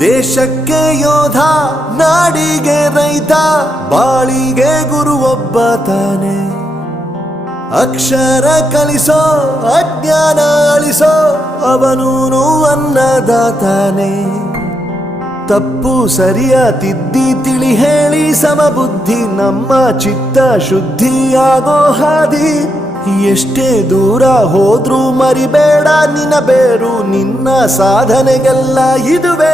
ದೇಶಕ್ಕೆ ಯೋಧ, ನಾಡಿಗೆ ರೈತ, ಬಾಳಿಗೆ ಗುರು ಒಬ್ಬ ತಾನೆ. ಅಕ್ಷರ ಕಲಿಸೋ, ಅಜ್ಞಾನ ಅಳಿಸೋ, ಅವನೂನು ಅನ್ನದಾತಾನೆ. ತಪ್ಪು ಸರಿಯ ತಿದ್ದಿ ತಿಳಿ ಹೇಳಿ ಸಮಬುದ್ಧಿ ನಮ್ಮ ಚಿತ್ತ ಶುದ್ಧಿಯಾಗೋ ಹಾದಿ. ಎಷ್ಟೇ ದೂರ ಹೋದ್ರೂ ಮರಿಬೇಡ ನಿನ್ನ ಬೇರು, ನಿನ್ನ ಸಾಧನೆಗೆಲ್ಲ ಇದುವೇ